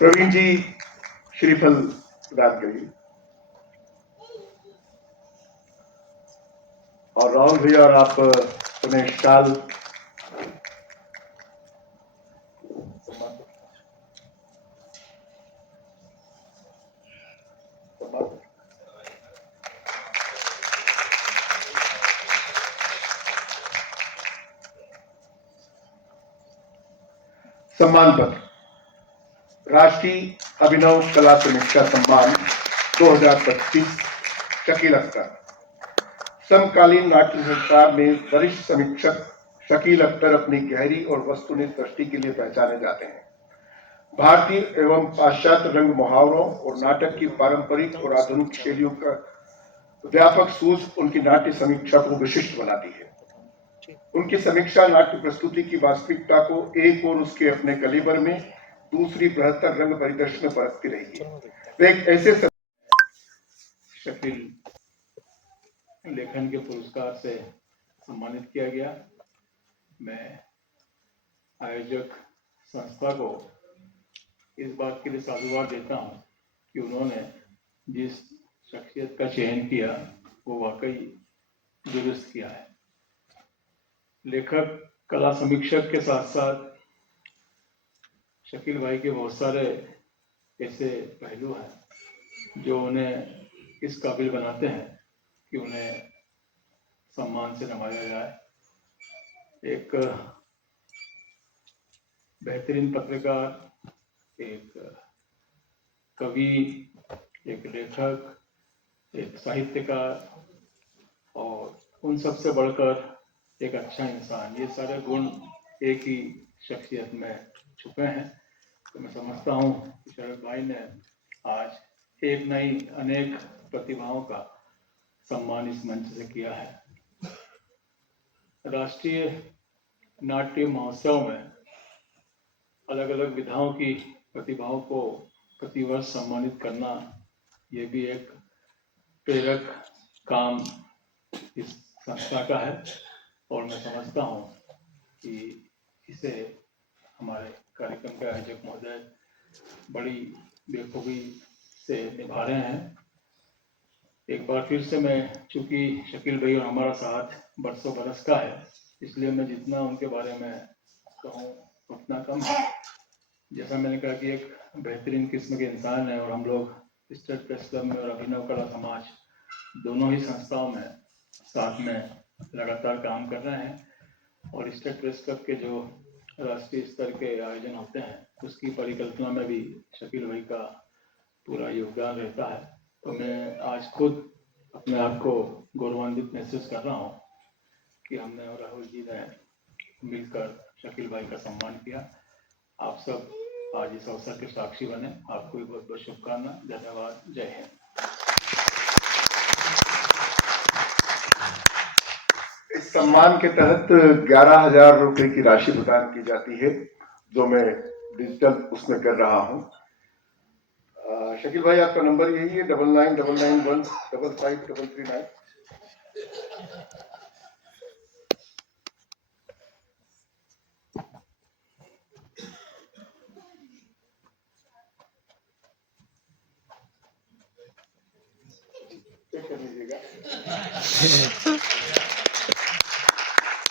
प्रवीण जी श्रीफल प्रदान करिए। और राहुल भैया और आप उन्हें शाल सम्मान पत्र राष्ट्रीय अभिनव कला समीक्षा सम्मान 2025 शकील अख्तर। समकालीन नाट्य संस्कार में वरिष्ठ समीक्षक शकील अख्तर अपनी गहरी और वस्तुनिष्ठ दृष्टि के लिए पहचाने जाते हैं। भारतीय एवं पाश्चात्य रंग मुहावरों और नाटक की पारंपरिक और आधुनिक शैलियों का व्यापक सूझ उनकी नाट्य समीक्षा को विशिष्ट बनाती है। उनकी समीक्षा नाट्य प्रस्तुति की वास्तविकता को एक और उसके अपने कलीबर में, दूसरी बृहत्तर रंग परिदृश्य में परखती रही है। एक ऐसे शकील लेखन के पुरस्कार से सम्मानित किया गया। मैं आयोजक संस्था को इस बात के लिए साधुवाद देता हूं कि उन्होंने जिस शख्सियत का चयन किया वो वाकई दुरुस्त किया है। लेखक कला समीक्षक के साथ साथ शकील भाई के बहुत सारे ऐसे पहलू हैं जो उन्हें इस काबिल बनाते हैं कि उन्हें सम्मान से नवाजा जाए। एक बेहतरीन पत्रकार, एक कवि, एक लेखक, एक साहित्यकार और उन सबसे बढ़कर एक अच्छा इंसान, ये सारे गुण एक ही शख्सियत में छुपे हैं। तो मैं समझता हूँ कि शरद भाई ने आज एक नहीं अनेक प्रतिभाओं का सम्मान इस मंच से किया है। राष्ट्रीय नाट्य महोत्सव में अलग अलग विधाओं की प्रतिभाओं को प्रतिवर्ष सम्मानित करना ये भी एक प्रेरक काम इस संस्था का है और मैं समझता हूँ कि इसे हमारे कार्यक्रम के आयोजक महोदय बड़ी बेखूबी से निभा रहे हैं। एक बार फिर से मैं, चूंकि शकील भाई और हमारा साथ बरसों बरस का है, इसलिए मैं जितना उनके बारे में कहूँ उतना कम है। जैसा मैंने कहा कि एक बेहतरीन किस्म के इंसान है और हम लोग स्टेट प्रेस क्लब में और अभिनव कला समाज दोनों ही संस्थाओं में साथ में लगातार काम कर रहे हैं और स्टेट प्रेस क्लब के जो राष्ट्रीय स्तर के आयोजन होते हैं उसकी परिकल्पना में भी शकील भाई का पूरा योगदान रहता है। तो मैं आज खुद अपने आप को गौरवान्वित महसूस कर रहा हूँ कि हमने और राहुल जी ने मिलकर शकील भाई का सम्मान किया। आप सब आज इस अवसर के साक्षी बने, आपको भी बहुत बहुत शुभकामना। धन्यवाद। जय हिंद। इस सम्मान के तहत 11,000 रुपए की राशि प्रदान की जाती है जो मैं डिजिटल उसमें कर रहा हूं। शकील भाई आपका नंबर यही है 9999155339। चेक कर लीजिएगा।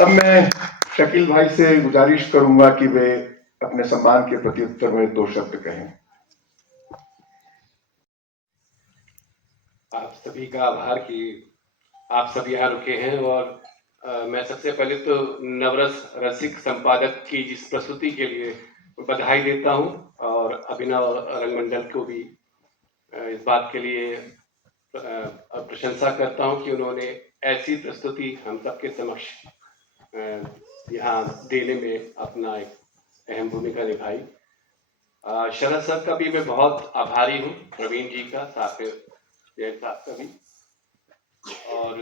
अब मैं शकील भाई से गुजारिश करूंगा कि वे अपने सम्मान के प्रत्युत्तर में 2 शब्द कहें। आप सभी का आभार कि आप सब यहाँ रुके हैं और मैं सबसे पहले तो नवरस रसिक संपादक की जिस प्रस्तुति के लिए बधाई देता हूँ और अभिनव रंगमंडल को भी इस बात के लिए प्रशंसा करता हूँ कि उन्होंने ऐसी प्रस्तुति हम सबके समक्ष यहाँ देने में अपना एक अहम भूमिका निभाई। शरद सर का भी मैं बहुत आभारी हूँ, प्रवीण जी का, साथ में जय साहब का भी, और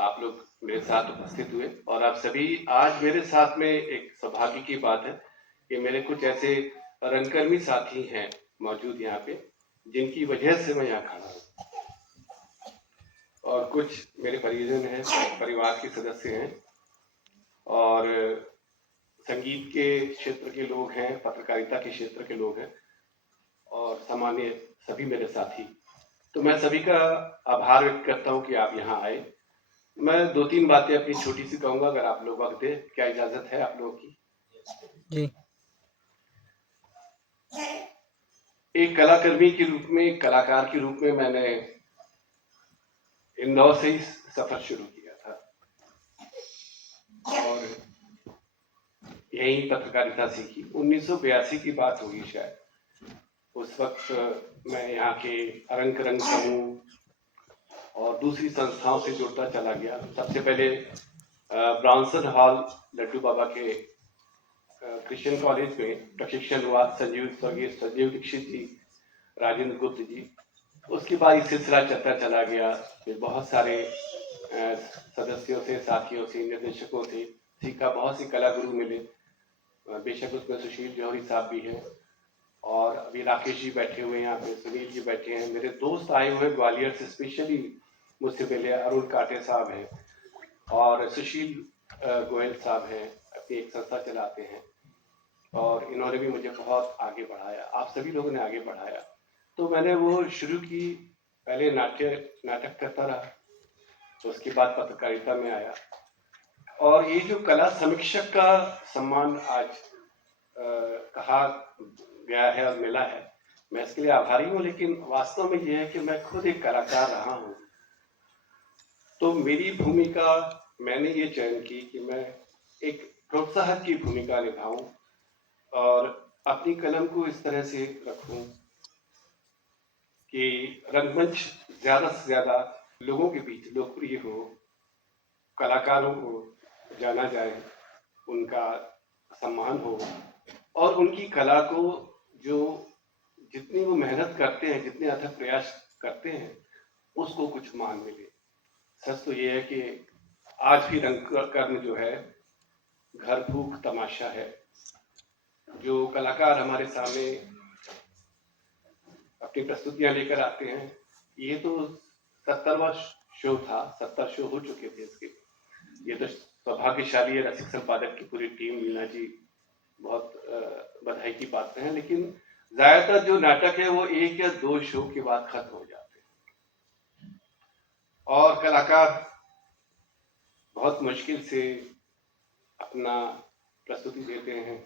आप लोग मेरे साथ उपस्थित हुए और आप सभी आज मेरे साथ में। एक सौभाग्य की बात है कि मेरे कुछ ऐसे रंगकर्मी साथी हैं मौजूद यहाँ पे जिनकी वजह से मैं यहाँ खड़ा हूँ और कुछ मेरे परिजन हैं, परिवार के सदस्य हैं और संगीत के क्षेत्र के लोग हैं, पत्रकारिता के क्षेत्र के लोग हैं। सामान्य सभी मेरे साथी, तो मैं सभी का आभार व्यक्त करता हूँ कि आप यहाँ आए। मैं 2-3 बातें अपनी छोटी सी कहूँगा, अगर आप लोग वक्त दें, क्या इजाज़त है आप लोगों की? जी। एक कलाकर्मी के रूप में, एक कलाकार के रूप में मैंने इंदौर से ही सफ़र शुरू किया था और यहीं पत्रकारिता सीखी। 1982 की बात होगी शायद। उस वक्त मैं यहाँ के अरंग रंग समूह और दूसरी संस्थाओं से जुड़ता चला गया। सबसे पहले ब्राउनसन हॉल लड्डू बाबा के क्रिश्चियन कॉलेज में प्रशिक्षण हुआ। स्वर्गीय संजीव दीक्षित जी, राजेंद्र गुप्त जी। उसके बाद ये सिलसिला चलता चला गया। फिर बहुत सारे सदस्यों से, साथियों से, निर्देशकों से सीखा। बहुत से कला गुरु मिले। बेशक उसमें सुशील जौहरी साहब भी हैं और अभी राकेश जी बैठे हुए हैं यहाँ पे, सुनील जी बैठे हैं। मेरे दोस्त आए हुए ग्वालियर से स्पेशली मुझसे मिले। अरुण काटे साहब हैं और सुशील गोयल साहब हैं, अपनी एक संस्था चलाते हैं और इन्होंने भी मुझे बहुत आगे बढ़ाया। आप सभी लोगों ने आगे बढ़ाया। तो मैंने वो शुरू की। पहले नाटक करता रहा, तो उसके बाद पत्रकारिता में आया और ये जो कला समीक्षक का सम्मान आज कहा गया है और मिला है, मैं इसके लिए आभारी हूँ। लेकिन वास्तव में ये है कि मैं खुद एक कलाकार रहा हूँ, तो मेरी भूमिका मैंने ये चयन की कि मैं एक प्रोत्साहक की भूमिका निभाऊं और अपनी कलम को इस तरह से रखूं कि रंगमंच ज़्यादा से ज़्यादा लोगों के बीच लोकप्रिय हो, कलाकारों को जाना जाए, उनका सम्मान हो और उनकी कला को जो जितनी वो मेहनत करते हैं, जितने अथक प्रयास करते हैं, उसको कुछ मान मिले। सच तो ये है कि आज भी रंगकर्म जो है घर फूक तमाशा है। जो कलाकार हमारे सामने अपनी प्रस्तुतियां लेकर आते हैं, ये तो 70वां शो था, 70 शो हो चुके थे इसके। ये तो सौभाग्यशाली है रसिक संपादक की पूरी टीम, मीना जी, बहुत बधाई की बातें हैं। लेकिन ज्यादातर जो नाटक है वो 1 या 2 शो के बाद खत्म हो जाते हैं और कलाकार बहुत मुश्किल से अपना प्रस्तुति देते हैं,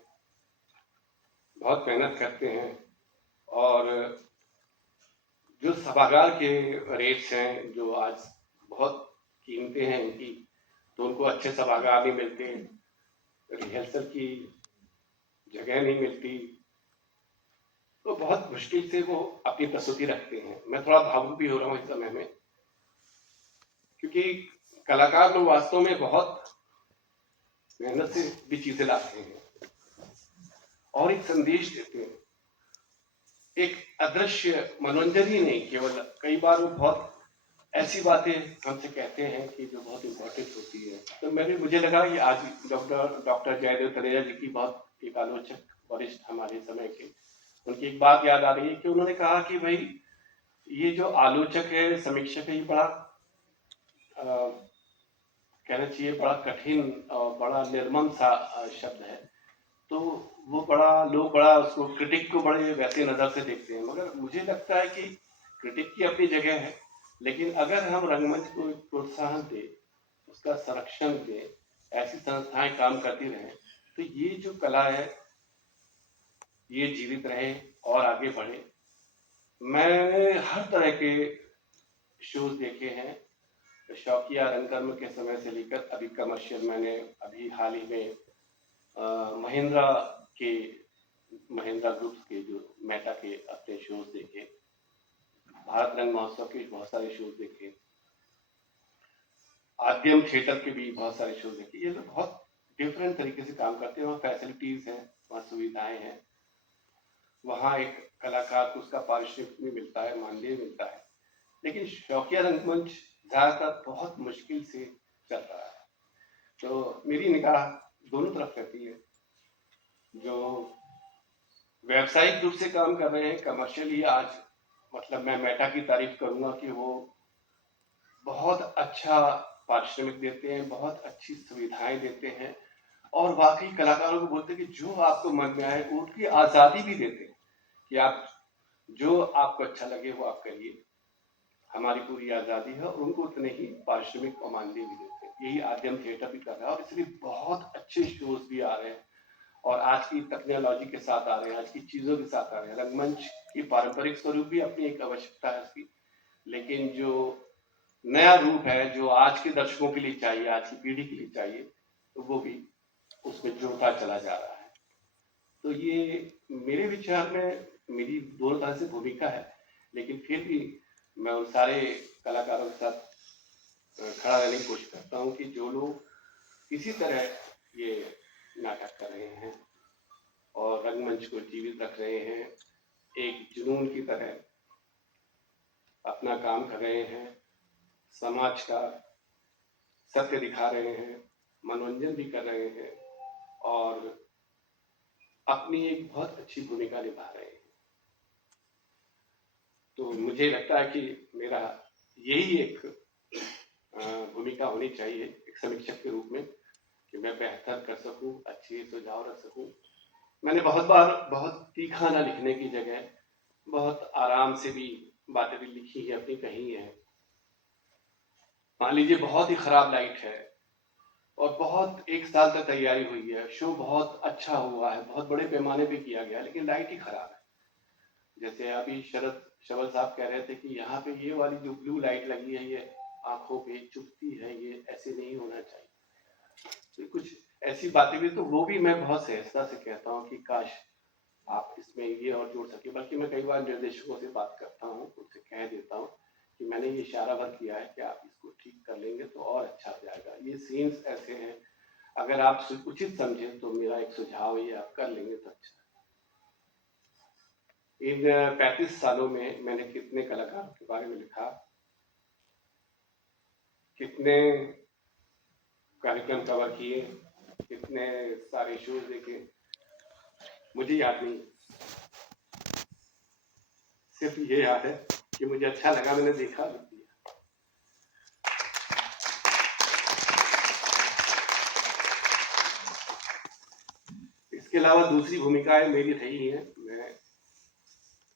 बहुत मेहनत करते हैं और जो सभागार के रेट्स हैं, जो आज बहुत कीमतें हैं इनकी, तो उनको अच्छे सभागार नहीं मिलते, रिहर्सल की जगह नहीं मिलती, तो बहुत मुश्किल से वो अपनी प्रस्तुति रखते हैं। मैं थोड़ा भावुक भी हो रहा हूँ इस समय में, क्योंकि कलाकार लोग वास्तव में बहुत मेहनत से भी चीजें लाते हैं और एक संदेश देते हैं, एक अदृश्य मनोरंजन ही नहीं, केवल कई बार वो बहुत ऐसी बातें हमसे कहते हैं कि जो बहुत इम्पोर्टेंट होती है। तो मुझे लगा कि आज डॉक्टर जयदेव तलेजा जी की बहुत एक आलोचक वरिष्ठ हमारे समय के, उनकी एक बात याद आ रही है कि उन्होंने कहा कि भाई ये जो आलोचक है, समीक्षक है, ये बड़ा कहना चाहिए बड़ा कठिन और बड़ा निर्मम सा शब्द है। तो वो लोग बड़ा उसको, क्रिटिक को बड़े वैसे नज़र से देखते हैं। मगर मुझे लगता है कि क्रिटिक की अपनी जगह है, लेकिन अगर हम रंगमंच को प्रोत्साहन दें, उसका संरक्षण दें, ऐसी संस्थाएं काम करती रहें, तो ये जो कला है ये जीवित रहे और आगे बढ़े। मैंने हर तरह के शोज देखे हैं, शौकिया रंगकर्म के समय से लेकर अभी कमर्शियल। मैंने अभी हाल ही में महिंद्रा ग्रुप के जो मेटा के अपने शोज देखे, भारत रंग महोत्सव के बहुत सारे शोज देखे, आद्यम थिएटर के भी बहुत सारे शोज देखे। ये तो बहुत डिफरेंट तरीके से काम करते हैं। वहाँ फैसिलिटीज हैं, वहाँ सुविधाएं हैं, वहाँ एक कलाकार को उसका पारिश्रमिक भी मिलता है, मानदेय मिलता है। लेकिन शौकिया रंगमंच ज्यादातर बहुत मुश्किल से चल रहा है। तो मेरी निगाह दोनों तरफ रहती है। जो व्यावसायिक रूप से काम कर रहे हैं, कमर्शियली, आज मतलब मैं मेटा की तारीफ करूंगा कि वो बहुत अच्छा पारिश्रमिक देते हैं, बहुत अच्छी सुविधाएं देते हैं और वाकई कलाकारों को बोलते हैं कि जो आपको मन में आए, उनकी आज़ादी भी देते हैं कि आप जो आपको अच्छा लगे वो आप करिए, हमारी पूरी आज़ादी है, और उनको उतने ही पारिश्रमिक और मानदेय भी देते हैं। यही आद्यम थिएटर भी कर रहा है और इसलिए बहुत अच्छे शोज भी आ रहे हैं और आज की टेक्नोलॉजी के साथ आ रहे हैं, आज की चीज़ों के साथ आ रहे हैं। रंगमंच की पारंपरिक स्वरूप भी अपनी एक आवश्यकता है उसकी, लेकिन जो नया रूप है जो आज के दर्शकों के लिए चाहिए, आज की पीढ़ी के लिए चाहिए, तो वो भी उसमें जुड़ता चला जा रहा है। तो ये मेरे विचार में मेरी दोनों तरह से भूमिका है, लेकिन फिर भी मैं उन सारे कलाकारों के साथ खड़ा रहने की कोशिश करता हूँ कि जो लोग इसी तरह ये नाटक कर रहे हैं और रंगमंच को जीवित रख रहे हैं, एक जुनून की तरह अपना काम कर रहे हैं, समाज का सत्य दिखा रहे हैं, मनोरंजन भी कर रहे हैं और अपनी एक बहुत अच्छी भूमिका निभा रहे हैं। तो मुझे लगता है कि मेरा यही एक भूमिका होनी चाहिए एक समीक्षक के रूप में कि मैं बेहतर कर सकूं, अच्छे सुझाव रख सकूं। मैंने बहुत बार बहुत तीखा ना लिखने की जगह बहुत आराम से भी बातें भी लिखी है, अपनी कही है। मान लीजिए बहुत ही खराब लाइट है और बहुत 1 साल तक तैयारी हुई है, शो बहुत अच्छा हुआ है, बहुत बड़े पैमाने पे किया गया, लेकिन लाइट ही खराब है। जैसे अभी शरद शबल साहब कह रहे थे कि यहाँ पे ये वाली जो ब्लू लाइट लगी है ये आंखों पे चुभती है, ये ऐसे नहीं होना चाहिए। तो कुछ ऐसी बातें भी, तो वो भी मैं बहुत सहजता से कहता हूँ कि काश आप इसमें ये और जोड़ सके। बल्कि मैं कई बार निर्देशकों से बात करता हूँ, उनसे कह देता हूँ कि मैंने ये इशारा भर किया है कि आप इसको ठीक कर लेंगे तो और अच्छा हो जाएगा, ये सीन्स ऐसे हैं, अगर आप उचित समझें तो मेरा एक सुझाव है, ये आप कर लेंगे तो अच्छा। इन 35 सालों में मैंने कितने कलाकारों के बारे में लिखा, कितने कार्यक्रम कवर किए, कितने सारे शोज देखे, मुझे याद नहीं। सिर्फ ये याद है कि मुझे अच्छा लगा, मैंने देखा भी दिया। इसके अलावा दूसरी भूमिकाएं मेरी रही हैं, मैं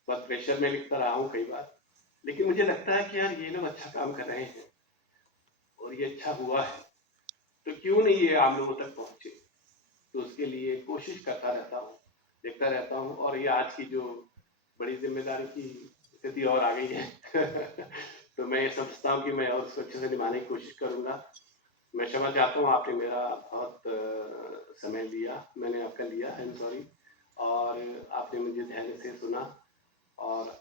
बहुत प्रेशर में लिखता रहा हूँ कई बार, लेकिन मुझे लगता है कि यार ये लोग अच्छा काम कर रहे हैं और ये अच्छा हुआ है, तो क्यों नहीं ये आम लोगों तक पहुंचे। तो उसके लिए कोशिश करता रहता हूँ, देखता रहता हूँ, और ये आज की जो बड़ी जिम्मेदारी की स्थिति और आ गई है तो मैं ये समझता हूँ कि मैं और उसको अच्छे से निभाने की कोशिश करूंगा। मैं क्षमा चाहता हूँ, आपने मेरा बहुत समय लिया, मैंने आपका लिया, आई एम सॉरी, और आपने मुझे ध्यान से सुना और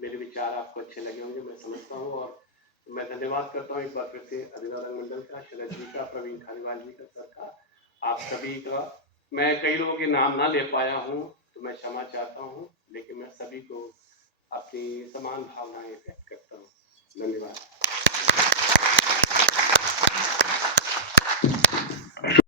मेरे विचार आपको अच्छे लगे होंगे, मैं समझता हूँ। और मैं धन्यवाद करता हूँ एक बार फिर से अभिनव रंग मंडल का, शरद जी का, प्रवीण खालीवाल जी का, सर का, आप सभी का। मैं कई लोगों के नाम ना ले पाया हूँ तो मैं क्षमा चाहता हूँ, लेकिन मैं सभी को अपनी समान भावनाएं व्यक्त करता हूँ। धन्यवाद।